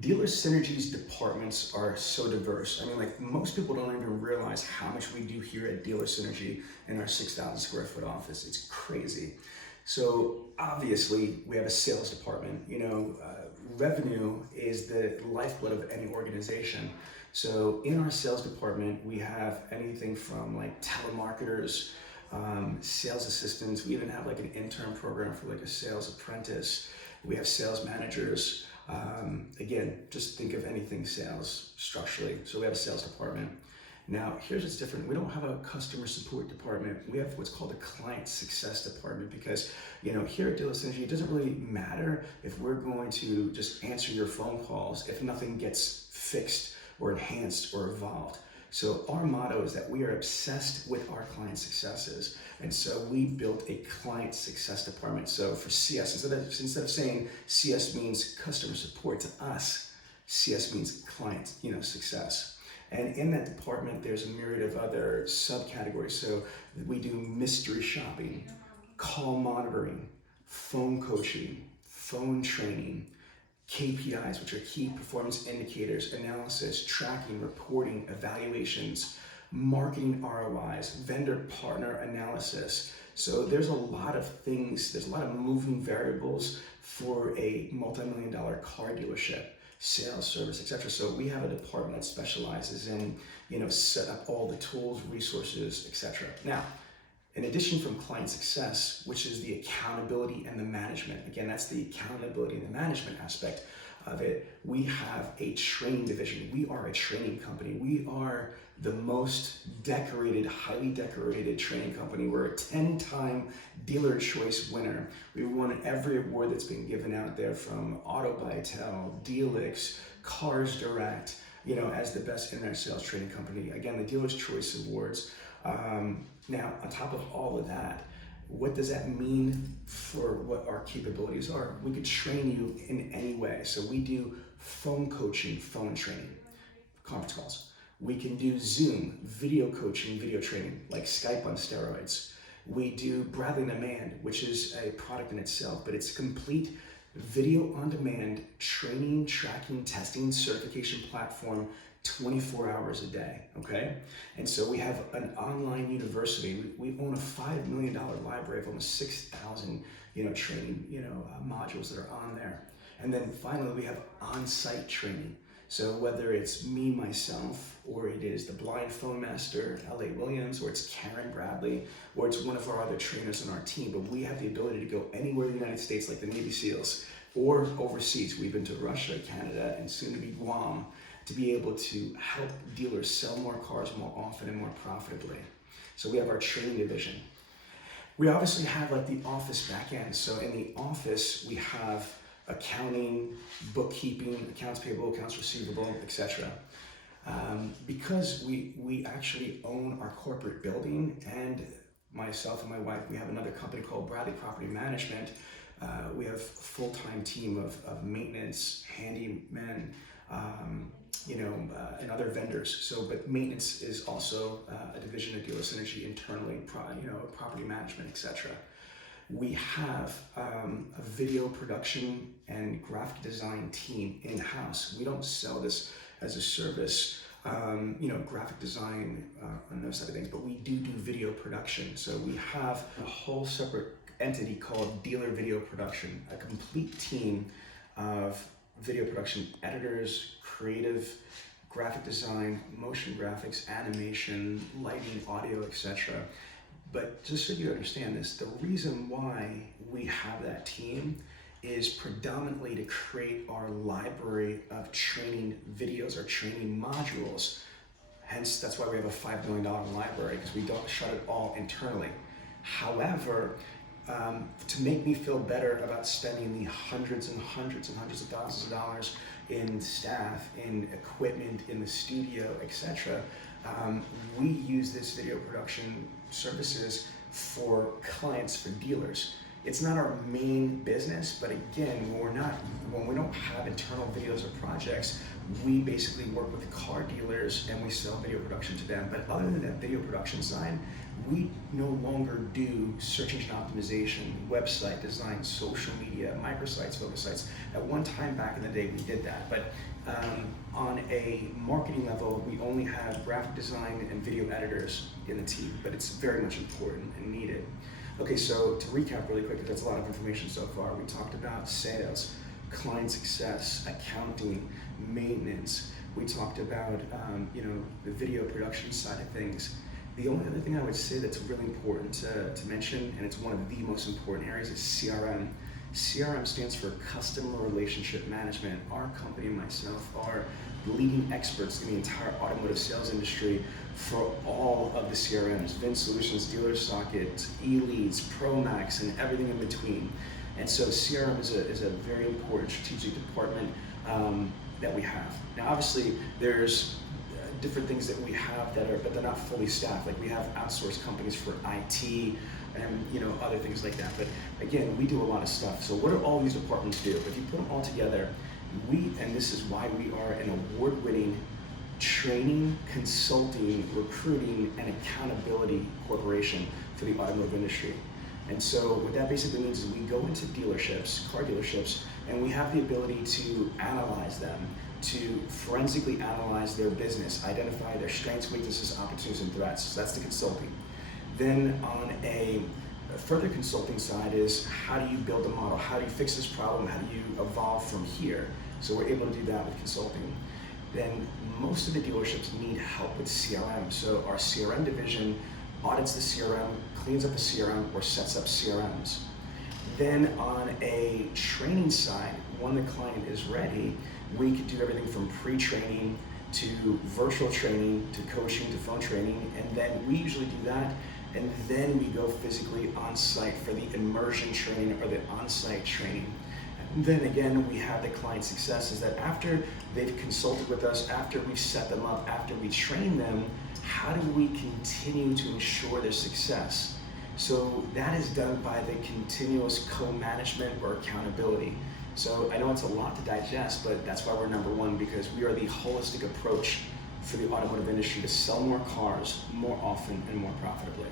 Dealer Synergy's departments are so diverse. I mean, like most people don't even realize how much we do here at Dealer Synergy in our 6,000 square foot office. It's crazy. So obviously we have a sales department. Revenue is the lifeblood of any organization. So in our sales department, we have anything from like telemarketers, sales assistants. We even have like an intern program for like a sales apprentice. We have sales managers. Again, just think of anything sales structurally. So we have a sales department. Now, here's what's different. We don't have a customer support department. We have what's called a client success department because, here at Dealer Synergy, it doesn't really matter if we're going to just answer your phone calls if nothing gets fixed or enhanced or evolved. So our motto is that we are obsessed with our client successes. And so we built a client success department. So for CS, instead of saying CS means customer support, to us, CS means client, success. And in that department, there's a myriad of other subcategories. So we do mystery shopping, call monitoring, phone coaching, phone training, KPIs, which are key performance indicators, analysis, tracking, reporting, evaluations, marketing ROIs, vendor partner analysis. So there's a lot of things, there's a lot of moving variables for a multi-million-dollar car dealership, sales, service, etc. So we have a department that specializes in, set up all the tools, resources, etc. Now, in addition from client success, which is the accountability and the management, again, that's the accountability and the management aspect of it, we have a training division. We are a training company. We are the most decorated, highly decorated training company. We're a 10-time Dealer Choice winner. We won every award that's been given out there from Autobytel, Dealix, Cars Direct, as the best in their sales training company. Again, the Dealer's Choice Awards. Now, on top of all of that, what does that mean for what our capabilities are? We could train you in any way. So we do phone coaching, phone training, conference calls. We can do Zoom, video coaching, video training, like Skype on steroids. We do Bradley On Demand, which is a product in itself, but it's a complete video on demand training, tracking, testing, certification platform 24 hours a day, okay? And so we have an online university. We own a $5 million library of almost 6,000, training, modules that are on there. And then finally, we have on-site training. So whether it's me, myself, or it is the blind phone master, L.A. Williams, or it's Karen Bradley, or it's one of our other trainers on our team, but we have the ability to go anywhere in the United States, like the Navy SEALs, or overseas. We've been to Russia, Canada, and soon to be Guam, to be able to help dealers sell more cars more often and more profitably. So we have our training division. We obviously have like the office back end. So in the office, we have accounting, bookkeeping, accounts payable, accounts receivable, etc. Because we actually own our corporate building, and myself and my wife, we have another company called Bradley Property Management. We have a full-time team of maintenance, handymen, and other vendors. So, but maintenance is also a division of Dealer Synergy internally, property management, etc. We have a video production and graphic design team in-house. We don't sell this as a service, graphic design and those type of things, but we do video production. So we have a whole separate entity called Dealer Video Production, a complete team of video production editors, creative, graphic design, motion graphics, animation, lighting, audio, etc. But just so you understand this, the reason why we have that team is predominantly to create our library of training videos or training modules. Hence, that's why we have a $5 million library, because we don't shut it all internally. However, to make me feel better about spending the hundreds and hundreds and hundreds of thousands of dollars in staff, in equipment, in the studio, etc., we use this video production services for clients, for dealers. It's not our main business, but again, when we don't have internal videos or projects, we basically work with car dealers and we sell video production to them. But other than that video production side, We no longer do search engine optimization, website design, social media, microsites, focus sites. At one time back in the day, we did that, but on a marketing level, we only have graphic design and video editors in the team, but it's very much important and needed. Okay, so to recap really quick, because that's a lot of information so far, we talked about sales, client success, accounting, maintenance. We talked about the video production side of things. The only other thing I would say that's really important to mention, and it's one of the most important areas, is CRM. CRM stands for Customer Relationship Management. Our company and myself are leading experts in the entire automotive sales industry for all of the CRMs, VIN Solutions, Dealer Socket, eLeads, ProMax, and everything in between. And so CRM is a very important strategic department that we have. Now, obviously, there's different things that we have but they're not fully staffed. Like we have outsourced companies for IT and other things like that. But again, we do a lot of stuff. So what do all these departments do? If you put them all together, and this is why we are an award-winning training, consulting, recruiting, and accountability corporation for the automotive industry. And so what that basically means is we go into dealerships, car dealerships, and we have the ability to analyze them, to forensically analyze their business, identify their strengths, weaknesses, opportunities, and threats. So that's the consulting. Then on a further consulting side is how do you build a model? How do you fix this problem? How do you evolve from here? So we're able to do that with consulting. Then most of the dealerships need help with CRM. So our CRM division audits the CRM, cleans up the CRM, or sets up CRMs. Then on a training side, when the client is ready, we could do everything from pre-training to virtual training to coaching to phone training, and then we usually do that, and then we go physically on site for the immersion training or the on-site training. And then again, we have the client success, is that after they've consulted with us, after we set them up, after we train them, how do we continue to ensure their success? So that is done by the continuous co-management or accountability. So I know it's a lot to digest, but that's why we're number one, because we are the holistic approach for the automotive industry to sell more cars more often and more profitably.